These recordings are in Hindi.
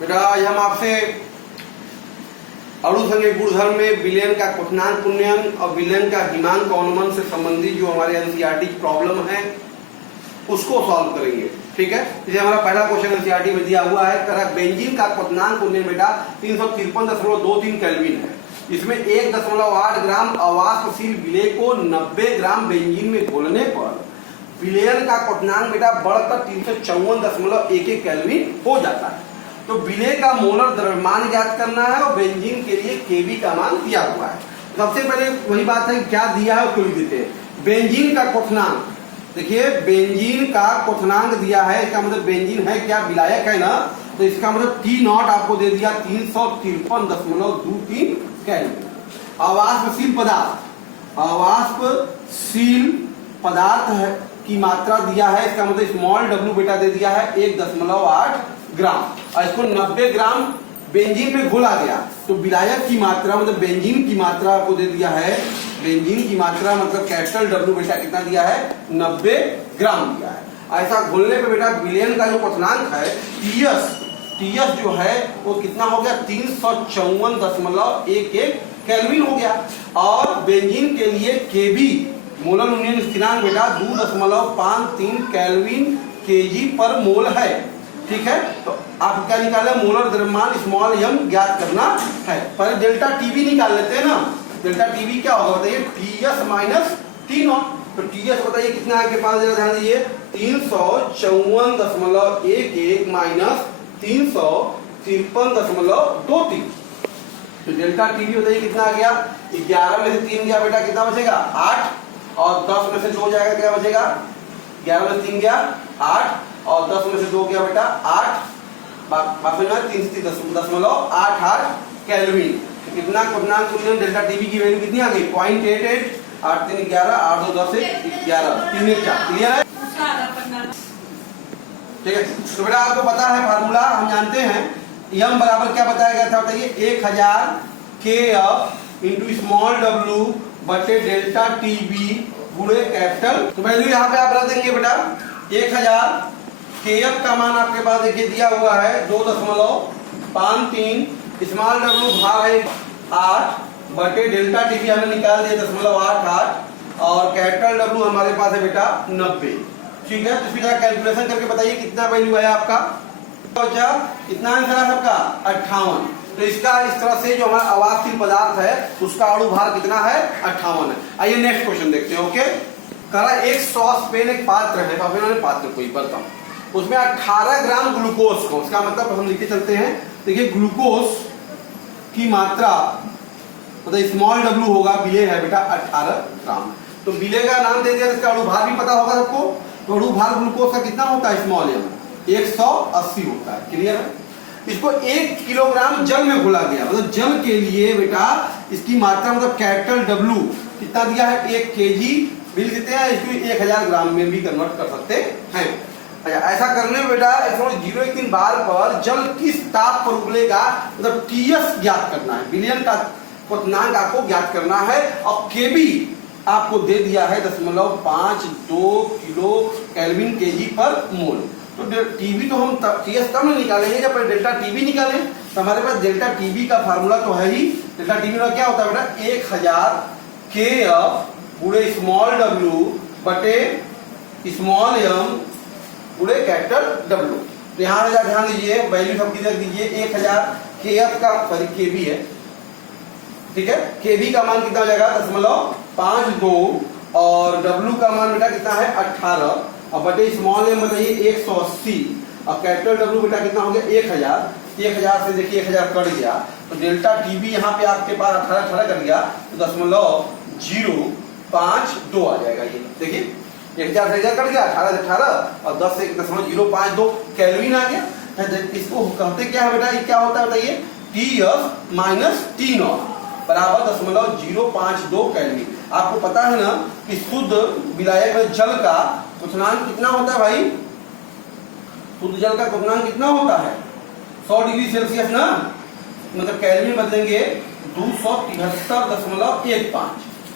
बेटा आज हम आपसे अणुसंघ गुणधर्म में विलयन का क्वथनांक उन्नयन और विलयन का हिमांक अनुमान से संबंधित जो हमारे एनसीईआरटी प्रॉब्लम है उसको सॉल्व करेंगे। ठीक है, जैसे हमारा पहला क्वेश्चन एनसीईआरटी में दिया हुआ है, कह बेंजीन का क्वथनांक उन्नयन बेटा 353.23 केल्विन है। इसमें 1.8 ग्राम अवाष्पशील विलेय को 90 ग्राम बेंजीन में घोलने पर विलयन का क्वथनांक बेटा बढ़कर 354.11 केल्विन हो जाता है। तो विलेय का मोलर द्रव्यमान ज्ञात करना है और बेंजीन के लिए केबी का मान दिया हुआ है। सबसे पहले वही बात है, क्या दिया है उसको लिख देते हैं। बेंजीन का क्वथनांक, देखिए बेंजीन का क्वथनांक दिया है, इसका मतलब बेंजीन है क्या, विलायक है ना, तो इसका मतलब T नॉट आपको दे दिया 353.23 केल्विन। अवाष्पशील पदार्थ, अवाष्पशील पदार्थ है की मात्रा दिया है, इसका मतलब स्मॉल w बेटा दे दिया है 1.8 ग्राम और इसको 90 ग्राम बेंजीन में घोला गया। तो विलायक की मात्रा मतलब बेंजीन की मात्रा आपको दे दिया है, बेंजीन की मात्रा मतलब कैपिटल W बेटा कितना दिया है, 90 ग्राम दिया है। ऐसा घोलने पे बेटा विलयन का जो क्वथनांक है TS जो है वो कितना हो गया 354.11 केल्विन हो गया। और बेंजीन के लिए केबी मोलर उन्नयन स्थिरांक बेटा 2.53 केल्विन केजी पर मोल है। ठीक है, तो आप क्या निकाले, मोलर द्रव्यमान स्मॉल m ज्ञात करना है। पर डेल्टा टीबी निकाल लेते हैं ना, डेल्टा टीबी क्या होगा बताइए, TS माइनस T नॉट। तो TS बताइए कितना है आपके पास, ध्यान दीजिए 354.11 माइनस 353.23। तो डेल्टा टीबी बताइए कितना आ गया, 11 में से 3 गया बेटा कितना बचेगा 8 और 10 में से 2 जाएगा क्या बचेगा, 11 में से 3 गया 8 और 10 में से 2 गया बेटा 8, बाकी में 3.88 केल्विन। तो कितना क्वथनांक उन्नयन डेल्टा टीबी की वैल्यू कितनी आ गई 0.88, 8 3 11, 8 2 10 11, 3 1 4। क्लियर है, ठीक है। तो बेटा आपको पता है फार्मूला, हम जानते हैं m बराबर क्या बताया गया था बताइए, 1000 kF इंटू स्मॉल w बटे डेल्टा टीबी गुणे कैपिटल। तो वैल्यू यहाँ पे आप रख देंगे बेटा 1000 kF का मान आपके पास देखिए दिया हुआ है 2.53, स्मॉल w भाग है 8 बटे डेल्टा टीबी हमें निकाल दिया 0.88 और कैपिटल w हमारे पास है बेटा 90। ठीक है, तो इसका कैलकुलेशन करके बताइए कितना वैल्यू है आपका, कितना आंसर है सबका 58। तो इसका इस तरह से जो हमारा अवाष्पशील पदार्थ है उसका अणु भार कितना है 58 है। आइए नेक्स्ट क्वेश्चन देखते हैं। ओके, करा एक सॉसपेन एक पात्र है, पात्र कोई बर्तन, उसमें 18 ग्राम ग्लूकोज को, उसका मतलब हम लिखते चलते हैं, देखिए ग्लूकोज की मात्रा मतलब स्मॉल w होगा, विलेय है बेटा 18 ग्राम। तो विलेय का नाम दे दिया, इसका अणु भार भी पता होगा सबको। तो अणु भार ग्लूकोज का कितना होता है स्मॉल m 180 होता है। क्लियर है, इसको 1 किलोग्राम जल में घोला गया, मतलब जल के लिए बेटा इसकी मात्रा मतलब कैपिटल W कितना दिया है 1 kg मिल देते हैं, इसको 1000 ग्राम में भी कन्वर्ट कर सकते हैं। ऐसा करने में बेटा 1.03 बार पर जल किस ताप पर उबलेगा, मतलब TS ज्ञात करना है, विलयन का क्वथनांक आपको ज्ञात करना है और केबी आपको दे दिया है 0.52 किलो केल्विन केजी पर मोल। तो टीबी तो हम TS तब नहीं निकालेंगे जब डेल्टा टीबी निकालें। तो हमारे पास डेल्टा टीबी का फार्मूला तो है ही, डेल्टा टीबी का क्या होता है बेटा 1000 kF गुणे स्मॉल w बटे स्मॉल m गुणे कैपिटल W। तो यहाँ ध्यान दीजिए वैल्यू सबकी रख दीजिए, 1000 kF का सॉरी केबी है, ठीक है, केबी का मान कितना हो जाएगा 0.52 और W का मान बेटा कितना है 18 और बटे स्मॉल m बताइए 180 और कैपिटल W बेटा कितना हो गया 1000। 1000 से देखिए 1000 कट गया तो डेल्टा टीबी यहाँ पे आपके पास 18 कर गया तो 0.052 आ जाएगा। ये देखिए 1000 से 1000 कट गया, 18 से 18 और 10 से 0.052 केल्विन आ गया। इसको कहते क्या है बेटा, ये क्या होता है बताइए, TS माइनस T नॉट बराबर 0.052 केल्विन। आपको पता है ना कि शुद्ध विलायक में जल का क्वथनांक कितना होता है भाई, शुद्ध जल का क्वथनांक कितना होता है 100 डिग्री सेल्सियस ना, मतलब केल्विन बदलेंगे 273.15।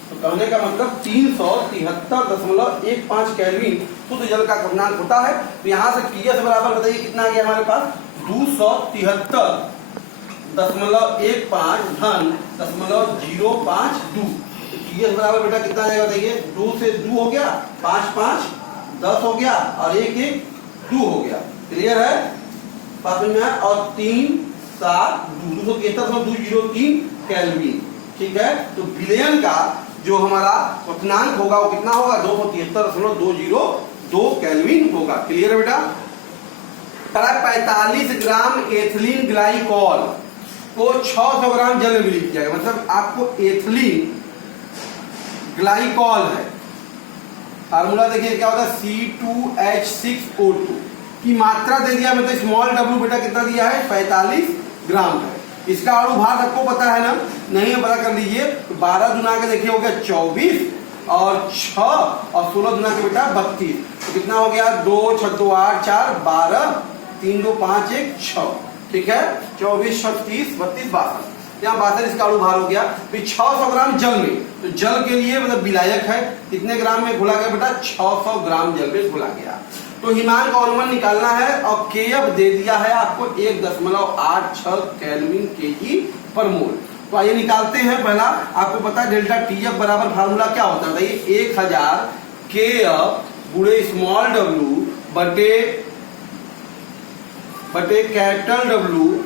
तो कहने का मतलब 373.15 केल्विन शुद्ध जल का क्वथनांक होता है। तो यहाँ से TS बराबर बताइए कितना आ गया हमारे पास 273.15 धन 0.052। टीएस बराबर बेटा कितना आ जाएगा बताइए, 2 से 2 हो गया, 5 5 10 हो गया और 1 1 2 हो गया। क्लियर है, पास में है। और 3 7 273.203 केल्विन। ठीक है, तो बिलियन का जो हमारा क्वथनांक होगा वो कितना होगा, 273.202 केल्विन होगा। क्लियर है बेटा। 45 ग्राम एथिलीन ग्लाइकॉल को 600 ग्राम जल में विलीन किया गया। मतलब आपको एथिलीन ग्लाइकॉल है, फार्मूला देखिए क्या होता है, C2H6O2 की मात्रा दे दिया, मतलब स्मॉल w बेटा कितना दिया है, 45 ग्राम है। इसका अणुभार सबको पता है ना, नहीं है पता कर लीजिए। तो 12 गुना के देखिए हो गया 24 और 6 और 16 गुना के बेटा 32। तो कितना हो गया, 2 6 2 8 4 12 3 2 5 1 6। ठीक है, 24 36 32 62, यहाँ 62 इसका अणुभार हो गया। फिर 600 ग्राम जल में, तो जल के लिए मतलब विलायक है, कितने ग्राम में घुला गया बेटा, 600 ग्राम जल में घुला गया। तो हिमांक का अनुमान निकालना है और केएफ दे दिया है आपको 1.86 केल्विन केजी पर मोल। तो आइए निकालते हैं। पहला आपको पता है डेल्टा टीएफ बराबर फार्मूला क्या होता है बताइए, 1000 केएफ गुणे स्मॉल डब्ल्यू बटे कैपिटल डब्ल्यू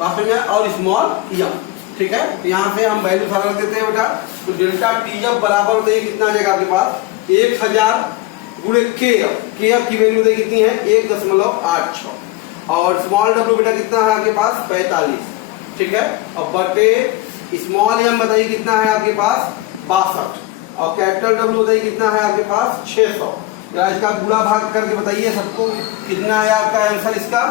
और स्मॉल एम। ठीक है, तो यहाँ से हम वैल्यू सारा रख देते हैं बेटा। तो डेल्टा टीएफ बराबर बताइए कितना आ जाएगा आपके पास, 1000 गुणे केएफ की वैल्यू देखिए कितनी है, 1.86 और स्मॉल डब्ल्यू बेटा कितना है आपके पास, 45। ठीक है, और बटे स्मॉल एम बताइए कितना है आपके पास, 62 और कैपिटल डब्ल्यू बताइए कितना है आपके पास, 600। इसका गुणा भाग करके बताइए सबको कितना है आपका आंसर इसका,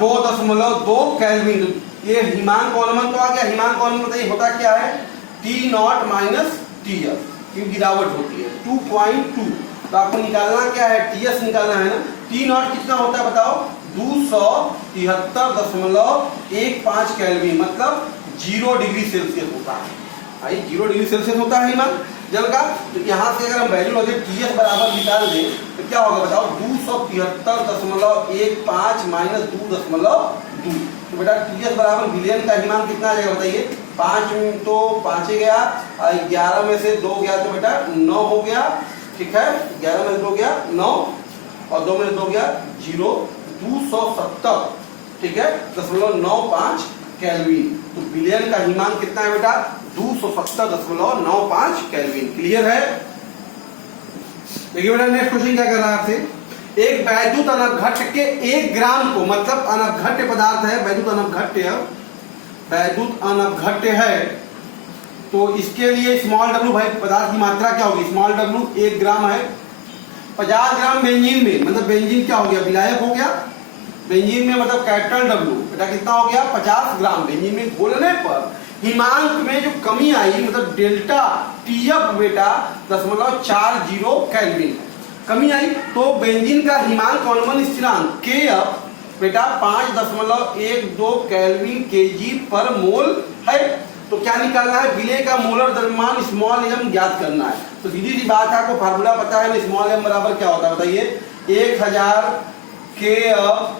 2.2 केल्विन। ये हिमांक अनुमान तो आ गया। हिमांक अनुमान बताइए होता क्या है, T0 माइनस TF की गिरावट होती है 2.2। तो आपको निकालना क्या है, TS निकालना है ना। T0 कितना होता है बताओ, 273.15 केल्विन, मतलब 0 डिग्री सेल्सियस होता है। 0 डिग्री सेल्सियस होता है हिमांक जल का। तो यहाँ से अगर हम वैल्यू लगे TS बराबर निकाल दें तो क्या होगा बताओ, 273.15 माइनस 2.2। तो बेटा TS बराबर बिलियन का हिमांक कितना आ जाएगा बताइए, 5 तो 5 गया, 11 में से 2 गया तो बेटा 9 हो गया। ठीक है, 11 में से 2 गया 9 और 2 में से 2 गया 0, 270। ठीक है, 0.95 केल्विन। तो बिलियन का हिमांक कितना है बेटा, 270.95 केल्विन। क्लियर है। देखिए बेटा नेक्स्ट क्वेश्चन क्या कर रहा है आपसे, एक वैद्युत अनवघट्य के 1 ग्राम को, मतलब अनवघट्य पदार्थ है, वैद्युत अनवघट्य है, तो इसके लिए स्मॉल डब्ल्यू भाई पदार्थ की मात्रा क्या होगी, स्मॉल डब्ल्यू 1 ग्राम है। 50 ग्राम बेंजीन में, मतलब बेंजीन क्या हो गया, विलायक हो गया। बेंजीन में मतलब कैपिटल डब्ल्यू बेटा कितना हो गया, 50 ग्राम। बेंजीन में घोलने पर हिमांक में जो कमी आई, मतलब डेल्टा टीएफ बेटा 0.40 केल्विन कमी आई। तो बेंजीन का हिमांक अनुमान स्थिरांक केएफ बेटा 5.12 केल्विन केजी पर मोल है। तो क्या निकालना है, विलय का मोलर द्रव्यमान स्मॉल एम ज्ञात करना है। तो सीधी सी बात है, आपको फार्मूला पता है, स्मॉल एम बराबर क्या होता है बताइए, 1000 केएफ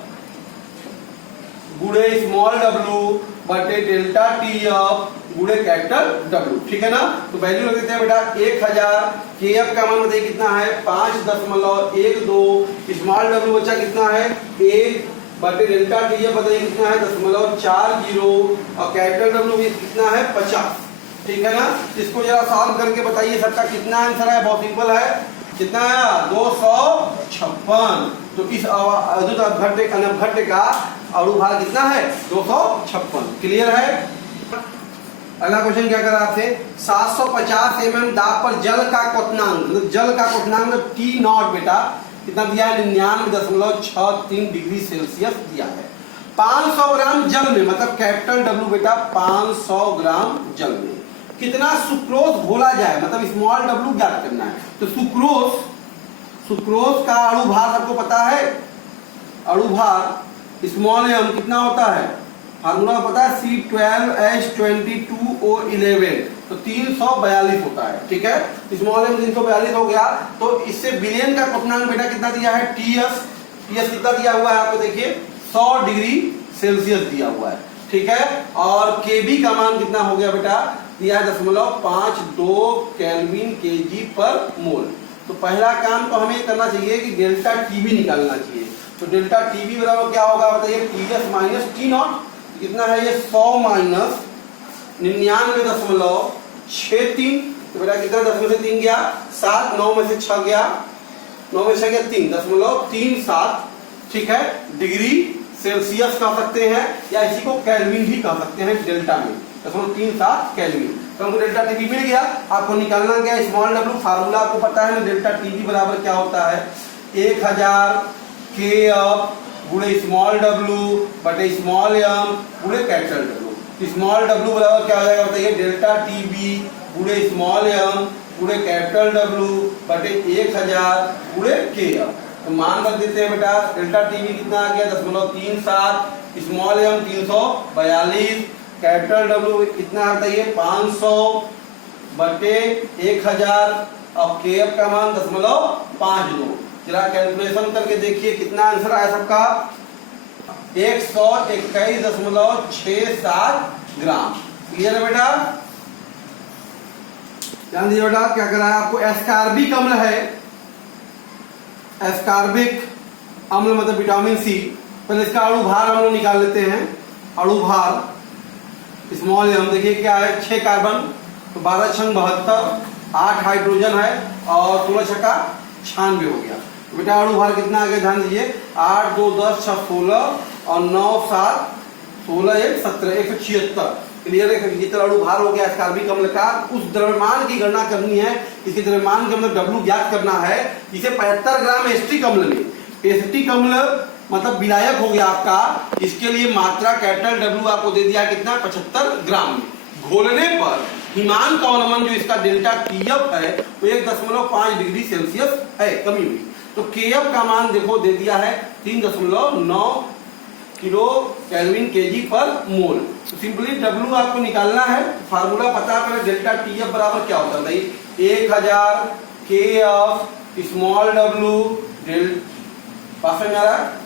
गुणे स्मॉल डब्ल्यू बटे डेल्टा टीएफ गुणे कैपिटल डब्ल्यू। ठीक है ना। तो वैल्यू रख देते हैं बेटा, 1000 केएफ का मान बताइए कितना है, 5.12, स्मॉल डब्ल्यू बच्चा कितना है 1 बटे डेल्टा टीएफ बताइए कितना है 0.40 और कैपिटल डब्ल्यू कितना है 50। ठीक है ना। इसको जरा सॉल्व करके बताइए सबका कितना आंसर है, बहुत सिंपल है, कितना है 256। तो इस अनवघट्य का अणुभार कितना है 256। क्लियर है। अगला क्वेश्चन क्या कर रहा आपसे, 750 mm दाब पर जल का क्वथनांक, मतलब जल का क्वथनांक T0 बेटा कितना दिया है, 99.63 डिग्री सेल्सियस दिया है। 500 ग्राम जल में, मतलब कैपिटल डब्ल्यू बेटा 500 ग्राम जल में कितना सुक्रोज घोला जाए, मतलब स्मॉल डब्ल्यू ज्ञात करना है। तो सुक्रोज का अणुभार सबको पता है, अणुभार स्मॉल एम कितना होता है, फार्मूला पता है C12H22O11, तो 342 होता है। ठीक है, स्मॉल एम 342 हो गया। तो इससे बिलियन का क्वथनांक बेटा कितना दिया है, TS कितना दिया हुआ है आपको देखिए 100 डिग्री सेल्सियस दिया हुआ है, ठीक है। और केबी का मान कितना हो गया बेटा, दिया है 0.52 केल्विन केजी पर मोल। तो पहला काम तो हमें करना चाहिए कि डेल्टा टीबी निकालना चाहिए। तो डेल्टा टीबी बराबर क्या होगा बताइए, टीएस माइनस टी नॉट। कितना है ये 100 माइनस 99.63। तो बेटा कितना 10 में से 3 गया 7, 9 में से 6 गया 9 में से 6 गया 3, 0.37, ठीक है, डिग्री सेल्सियस कह सकते हैं या इसी को केल्विन भी कह सकते हैं डेल्टा में, 0.37 केल्विन। तो हमको डेल्टा टीबी मिल गया। आपको निकालना क्या है, स्मॉल डब्ल्यू, फार्मूला आपको पता है ना, डेल्टा टीबी बराबर क्या होता है 1000 के गुणे स्मॉल डब्ल्यू बटे स्मॉल एम गुणे कैपिटल डब्ल्यू। स्मॉल डब्ल्यू बराबर क्या हो जाएगा बताइए, डेल्टा टीबी गुणे स्मॉल एम गुणे कैपिटल डब्ल्यू बटे 1000 गुणे के एम। तो मान रख देते हैं बेटा, डेल्टा टीबी कितना आ गया 0.37, स्मॉल एम 342, कैपिटल डब्ल्यू कितना आता है 500 बटे 1000 और के एफ का मान 0.52। जरा कैलकुलेशन करके देखिए कितना आंसर आया सबका, 121.67 ग्राम। क्लियर है बेटा, ध्यान दीजिए बेटा। क्या करा है आपको, एस्कॉर्बिक अम्ल है, एस्कॉर्बिक अम्ल मतलब विटामिन सी। पहले इसका अणु भार हम लोग निकाल लेते हैं। अणु भार स्मॉल एम देखिए क्या है, 6 कार्बन, तो 12 छंग 72, 8 हाइड्रोजन है और 16 छक्का 96 हो गया। तो बेटा अणु भार कितना आ गया, ध्यान दीजिए, 8 2 10 6 16 और 9 7 16 1 17 176। क्लियर है, जितना अणु भार हो गया एस्कॉर्बिक अम्ल का। उस द्रव्यमान की गणना करनी है, इसके द्रव्यमान के मतलब डब्ल्यू ज्ञात करना है। इसे 75 ग्राम एस्टिक अम्ल में, एस्टिक अम्ल मतलब विलायक हो गया आपका, इसके लिए मात्रा कैपिटल डब्ल्यू आपको दे दिया कितना 75 ग्राम में। घोलने पर हिमान का अवनमन जो इसका डेल्टा टीएफ है वो 1.5 डिग्री सेल्सियस है, कमी हुई। तो केएफ का मान देखो दे दिया है 3.9 किलो केल्विन केजी पर मोल। तो सिंपली डब्ल्यू आपको निकालना है, फार्मूला पता है, डेल्टा टीएफ बराबर क्या होता है 1000 के एफ स्मॉल डब्ल्यू पास में आ रहा है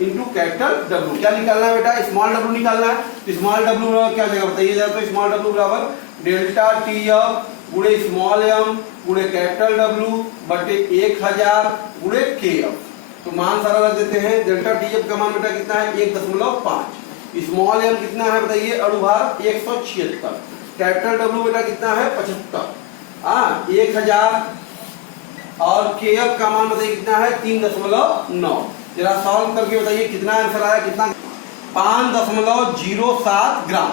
इंटू कैपिटल डब्ल्यू। क्या निकालना है बेटा, स्मॉल डब्ल्यू निकालना है। तो स्मॉल डब्ल्यू क्या हो जाएगा बताइए जरा, तो स्मॉल डब्ल्यू बराबर डेल्टा टीएफ गुणे स्मॉल एम गुणे कैपिटल डब्ल्यू बटे 1000 गुणे के एफ। तो मान सारा रख देते हैं। डेल्टा टीएफ का मान बेटा कितना है 1.5, स्मॉल एम कितना है बताइए, अणुभार 176, कैपिटल डब्ल्यू बेटा कितना है 75, 1000 और के एफ का मान बताइए कितना है 3.9। जरा सॉल्व करके बताइए कितना आंसर आया, कितना 5.07 ग्राम।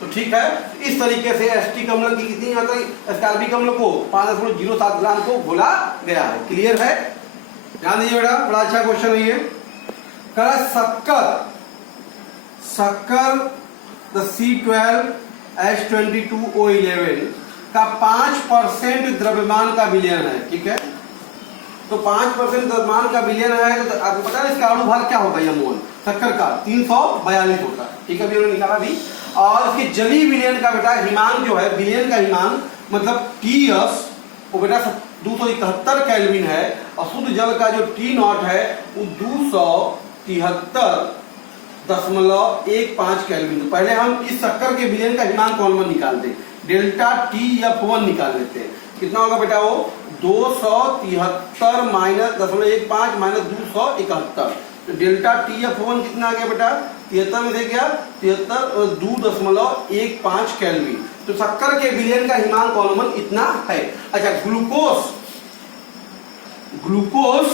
तो ठीक है, इस तरीके से एस्टिक अम्ल की कितनी मात्रा एस्कॉर्बिक अम्ल को 5.07 ग्राम को घोला गया है। क्लियर है, ध्यान दीजिए बेटा, बड़ा अच्छा क्वेश्चन है ये। शक्कर C12H22O11 का 5% द्रव्यमान का विलयन है, ठीक है। तो 5% द्रव्यमान का विलयन है, तो आपको पता है इसका अणुभार क्या होगा, यह मोल शक्कर का 342 होता है, ठीक है, भी निकाला भी। और इसके जलीय विलयन का बेटा हिमांक जो है, विलयन का हिमांक मतलब टीएस वो बेटा 271 केल्विन है और शुद्ध जल का जो टी नॉट है वो 273.15 केल्विन। तो पहले हम इस शक्कर के विलयन का हिमांक कौन निकालते हैं, डेल्टा TF1 निकाल लेते हैं। कितना होगा बेटा वो 273 माइनस 0.15 माइनस 271। तो डेल्टा TF1 कितना आ गया बेटा 73 में से क्या 2.15 केल्विन। तो शक्कर के विलयन का हिमांक अनुमान इतना है। अच्छा, ग्लूकोज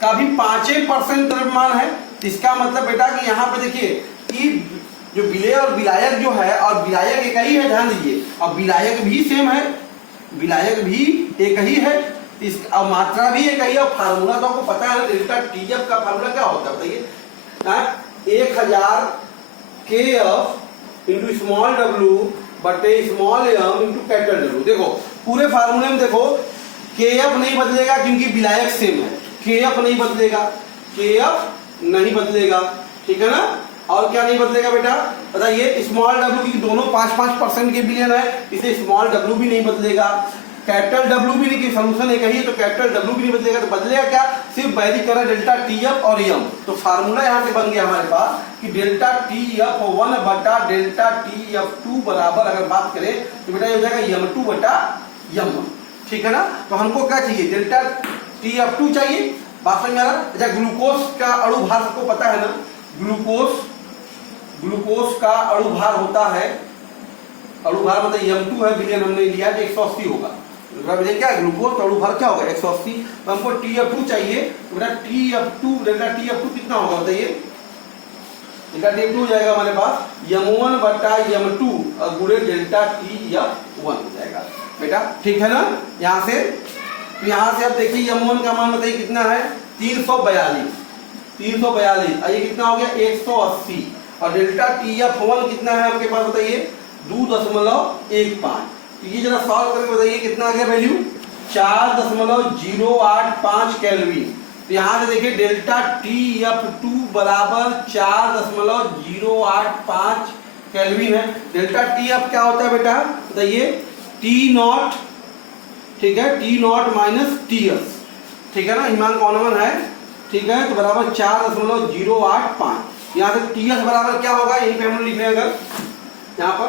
का भी 5% द्रव्यमान है। इसका मतलब बेटा कि यहाँ पे देखिए कि जो विलेय और विलायक जो है, और विलायक एक ही है, ध्यान दीजिए, और विलायक भी सेम है, विलायक भी एक ही है, इसका मात्रा भी एक ही है। और फार्मूला तो आपको पता है, डेल्टा टीएफ का फार्मूला क्या होता है बताइए, 1000 के एफ इंटू स्मॉल डब्ल्यू बटे small M into capital W. देखो पूरे फार्मूले में देखो के एफ नहीं बदलेगा क्योंकि विलायक सेम है, के एफ नहीं बदलेगा, के एफ नहीं बदलेगा, ठीक है ना। और क्या नहीं बदलेगा बेटा बताइए, स्मॉल डब्ल्यू की दोनों 5-5% के विलयन है, इसे स्मॉल डब्ल्यू भी नहीं बदलेगा। कैपिटल डब्ल्यू भी नहीं, सोल्यूशन एक ही है तो कैपिटल डब्ल्यू भी नहीं बदलेगा, तो बदलेगा क्या, सिर्फ वैरी कर डेल्टा टी एफ और यम। तो फार्मूला यहाँ से बन गया हमारे पास कि डेल्टा टी एफ 1 बटा डेल्टा टी एफ 2 बराबर अगर बात करें तो बेटा ये हो जाएगा यम 2 बटा यम 1, ठीक है ना। तो हमको क्या चाहिए, डेल्टा टी एफ 2 चाहिए, बात समझ में आ रहा। अच्छा, ग्लूकोज का अणु भार सबको पता है ना, ग्लूकोज का अणु भार होता है, अणु भार मतलब m2 है, विलयन हमने लिया तो 180 होगा। क्या है ग्लूकोज का अणु भार क्या होगा 180, तो हमको TF2 चाहिए, तो बेटा TF2 डेल्टा TF2 कितना होगा बताइए, डेल्टा TF2 हो जाएगा हमारे पास m1 बटा m2 गुणे डेल्टा TF1 हो जाएगा बेटा, ठीक है ना। यहाँ से तो यहाँ से अब देखिए m1 का मान बताइए कितना है 342 और ये कितना हो गया 180 और डेल्टा TF1 कितना है आपके पास बताइए 2.15, तो ये जरा सॉल्व करके बताइए कितना आ गया वैल्यू 4.085 केल्विन। तो यहाँ से देखिए डेल्टा TF2 बराबर 4.085 केल्विन है। डेल्टा TF क्या होता है बेटा बताइए T0, ठीक है, T0 माइनस TS, ठीक है ना, हिमांक कॉमन है, ठीक है, तो बराबर 4.085। यहाँ से TS बराबर क्या होगा यही पे हम लिख रहे हैं अगर यहाँ पर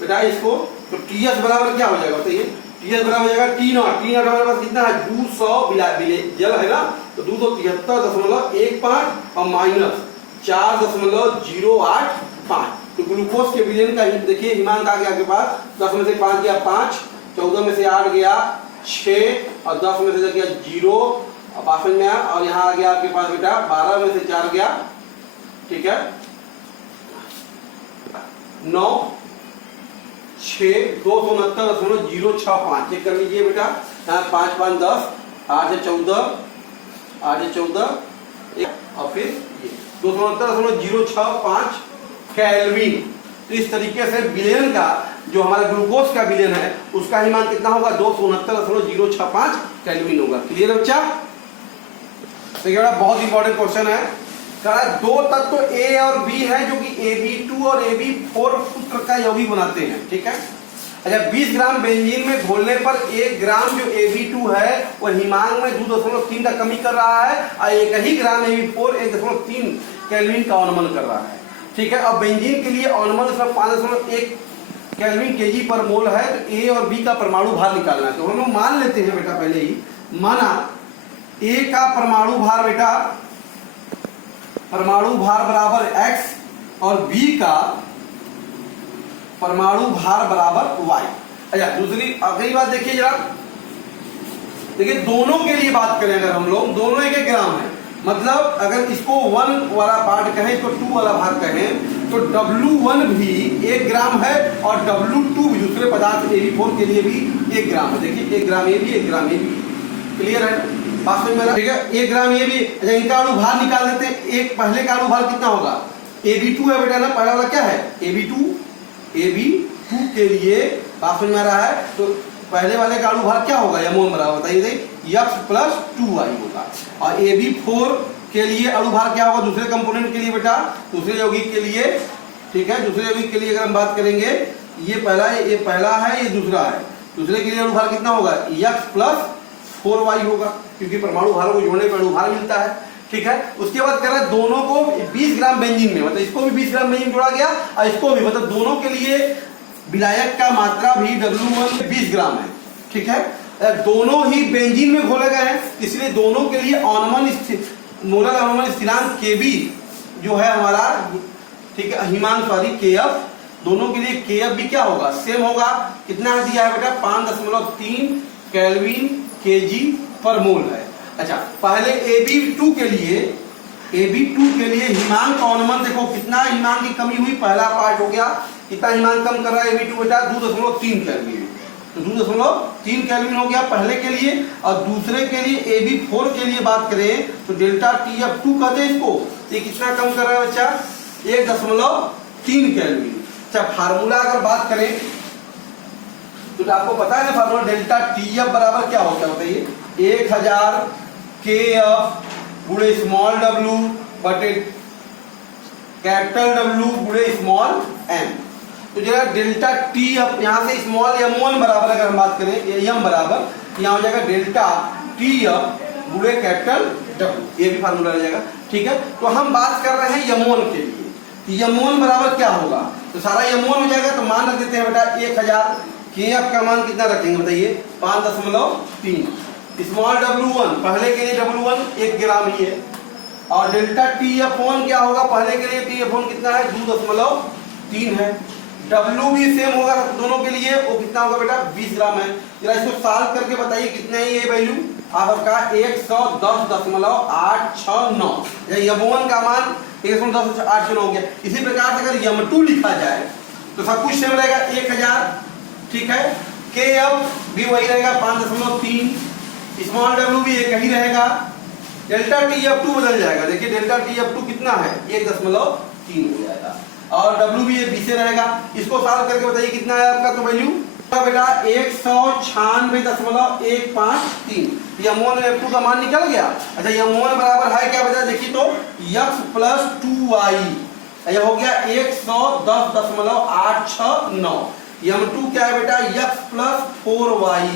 बेटा इसको, तो TS बराबर क्या हो जाएगा बताइए, TS बराबर हो जाएगा T0 हमारे पास कितना है 200 जल है ना, तो 273.15 और माइनस 4.085। तो ग्लूकोज के विलयन का देखिए हिमांक आ गया आपके पास 10 में से 5 गया 5, 14 में से 8 गया 6 और 10 में से गया 0 और 5 में आया और यहाँ आ गया आपके पास बेटा 12 में से 4 गया, ठीक है, 9 6 269.065 चेक कर लीजिए बेटा, यहाँ 5 5 10 8 से 14 और फिर ये 269.065 केल्विन। तो इस तरीके से विलयन का जो हमारा ग्लूकोज का विलयन है उसका ही मान कितना होगा 269.065 केल्विन होगा। क्लियर है बच्चा। देखिए बड़ा बहुत इंपॉर्टेंट क्वेश्चन है, दो तत्व A और B है जो कि AB2 और AB4 सूत्र का यौगिक बनाते हैं, ठीक है। अच्छा 20 ग्राम बेंजीन में घोलने पर 1 ग्राम जो AB2 है वो हिमांक में 2.3 का कमी कर रहा है और एक ही ग्राम AB4 1.3 केल्विन का अनुमान कर रहा है, ठीक है। अब बेंजीन के लिए अनुमान 5.1 केल्विन केजी पर मोल है, तो A और B का परमाणु भार निकालना है। तो हम लोग मान लेते हैं बेटा, पहले ही माना A का परमाणु भार बेटा परमाणु भार बराबर x और B का परमाणु भार बराबर y। अच्छा दूसरी अगली बात देखिए जरा, देखिए दोनों के लिए बात करें अगर हम लोग, दोनों एक ग्राम है, मतलब अगर इसको 1 वाला पार्ट कहें इसको 2 वाला भाग कहें तो W1 भी 1 ग्राम है और W2 भी दूसरे पदार्थ AB4 के लिए भी 1 ग्राम है। देखिए 1 ग्राम ये भी 1 ग्राम ये भी, क्लियर है बात समझ में, ठीक है। 1 ग्राम ये भी। अच्छा इनका अणुभार निकाल देते हैं। एक पहले का अणुभार कितना होगा AB2 है बेटा ना, पहला वाला क्या है AB2 के लिए बात समझ में आ रहा है, तो पहले वाले का अणुभार क्या होगा M1 बराबर बताइए X प्लस 2Y होगा और AB4 के लिए अणुभार क्या होगा दूसरे कंपोनेंट के लिए बेटा, दूसरे यौगिक के लिए, ठीक है। दूसरे यौगिक के लिए अगर हम बात करेंगे ये पहला है ये दूसरा है, दूसरे के लिए अणुभार कितना होगा X प्लस 4Y होगा क्योंकि परमाणु भारों को जोड़ने पर अणुभार मिलता है, ठीक है। उसके बाद कह रहा है दोनों को 20 ग्राम बेंजीन में, मतलब इसको भी 20 ग्राम बेंजीन जोड़ा गया और इसको भी, मतलब दोनों के लिए विलायक का मात्रा भी W1 20 ग्राम है, ठीक है। दोनों ही बेंजीन में घोले गए हैं इसलिए दोनों के लिए मोलर अनुमान स्थिरांक Kb जो है हमारा, ठीक है, हिमांक सॉरी KF, दोनों के लिए KF भी क्या होगा सेम होगा। कितना दिया है बेटा 5.3 केल्विन केजी पर मोल है। अच्छा पहले AB2 के लिए हिमांक का अनुमान देखो कितना हिमांक की कमी हुई, पहला पार्ट हो गया कितना हिमांक कम कर रहा है AB2 बेटा 2.3 केल्विन, तो 2.3 केल्विन हो गया पहले के लिए। और दूसरे के लिए AB4 के लिए बात करें तो डेल्टा TF2 कहते हैं इसको, ये कितना कम कर रहा है बच्चा 1.3 केल्विन। अच्छा फार्मूला अगर बात करें तो आपको पता है ना फार्मूला डेल्टा TF बराबर क्या होता है बताइए 1000 KF गुणे स्मॉल w बटे कैपिटल W गुणे स्मॉल m। तो जो है डेल्टा टी, अब यहाँ से स्मॉल m1 बराबर अगर हम बात करें m बराबर, यहाँ हो जाएगा डेल्टा टी अप गुणे कैपिटल W, ये भी फार्मूला रह जाएगा। ठीक है, तो हम बात कर रहे हैं m1 के लिए, तो m1 बराबर क्या होगा, तो सारा m1 हो जाएगा। तो मान रख देते हैं बेटा 1000, के एफ का मान कितना रखेंगे बताइए, 5.3। स्मॉल w1 पहले के लिए w1 1 ग्राम ही है, और डेल्टा टी अपॉन क्या होगा, पहले के लिए टी अपॉन कितना है 2.3 है। W भी सेम होगा दोनों के लिए, वो कितना होगा बेटा 20 ग्राम है। जरा इसको सॉल्व करके बताइए कितना है ये वैल्यू आपका 110.869, m1 का मान 110.869 हो गया। इसी प्रकार से अगर m2 लिखा जाए तो सब कुछ सेम रहेगा 1000, ठीक है। के एफ भी वही रहेगा 5.3, स्मॉल w भी एक ही रहेगा, डेल्टा टी एफ 2 बदल जाएगा, देखिए डेल्टा टी एफ 2 कितना है 1.3 हो जाएगा, और w भी ये 20 रहेगा। इसको सॉल्व करके बताइए कितना है आपका, तो वैल्यू बेटा 196.153, m1 और f2 का मान निकल गया। अच्छा m1 बराबर है क्या बेटा, देखिए तो x प्लस 2y, ये हो गया 110.869। m2 क्या है बेटा x प्लस 4y,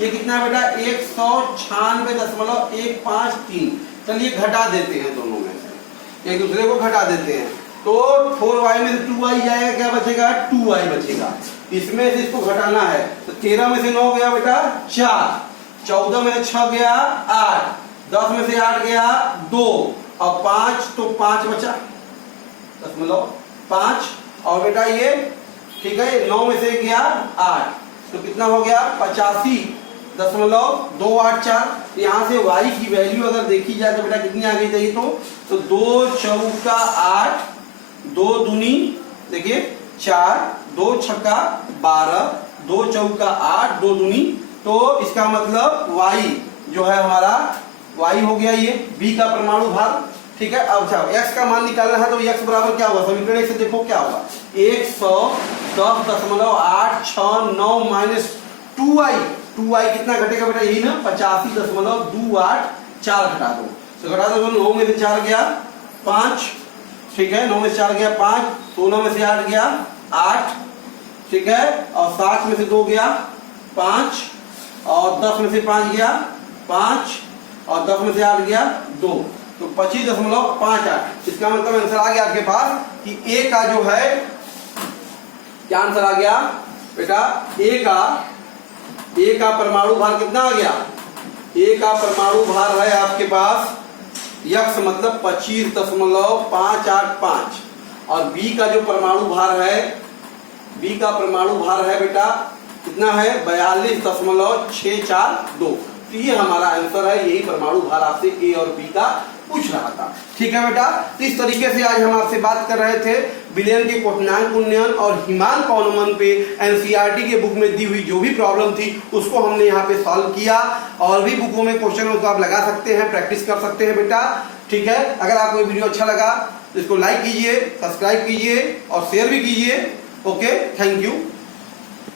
ये कितना है बेटा 196.153। चलिए घटा देते हैं दोनों में से, एक दूसरे को घटा देते हैं, तो 4y में से 2y जाएगा, क्या बचेगा 2y बचेगा। इसमें से इसको घटाना है, तो 13 में से 9 गया बेटा 4, 14 में से 6 गया 8, 10 में से 8 गया 2, और 5 तो 5 बचा 5, और बेटा ये ठीक है 9 में से गया 8, तो कितना हो गया 85.284। यहाँ से y की वैल्यू अगर देखी जाए तो बेटा कितनी आ गई चाहिए, तो 2 चौका 8, 2 दूनी देखिए 4, 2 छक्का 12, 2 चौका 8, 2 दूनी, तो इसका मतलब y जो है हमारा y हो गया ये b का परमाणु भार। ठीक है, अब अच्छा x का मान निकालना है, तो x बराबर क्या होगा, समीकरण 1 से देखो क्या होगा, 110.869 माइनस 2y, 2y कितना घटेगा बेटा यही ना 85.284 घटा दो, तो घटा दो 9 में से 4 गया 5, ठीक है 9 में से 4 गया 5, 16 में से 8 गया 8, ठीक है, और 7 में से 2 गया 5, और 10 में से 5 गया 5, और 10 में से 8 गया 2, तो 25.58। इसका मतलब आंसर आ गया आपके पास कि ए का जो है क्या आंसर आ गया बेटा, ए का परमाणु भार कितना आ गया, ए का परमाणु भार है आपके पास x मतलब 25.585, और बी का जो परमाणु भार है, बी का परमाणु भार है बेटा कितना है 42.642। तो ये हमारा आंसर है, यही परमाणु भार आपसे ए और बी का पूछ रहा था। ठीक है बेटा, तो इस तरीके से आज हम आपसे बात कर रहे थे विलयन के क्वथनांक उन्नयन और हिमान पौनमन पे एनसीईआरटी के बुक में दी हुई जो भी प्रॉब्लम थी उसको हमने यहाँ पे सॉल्व किया, और भी बुकों में क्वेश्चन उसको आप लगा सकते हैं, प्रैक्टिस कर सकते हैं बेटा। ठीक है, अगर आपको ये वीडियो अच्छा लगा तो इसको लाइक कीजिए, सब्सक्राइब कीजिए और शेयर भी कीजिए। Okay, thank you.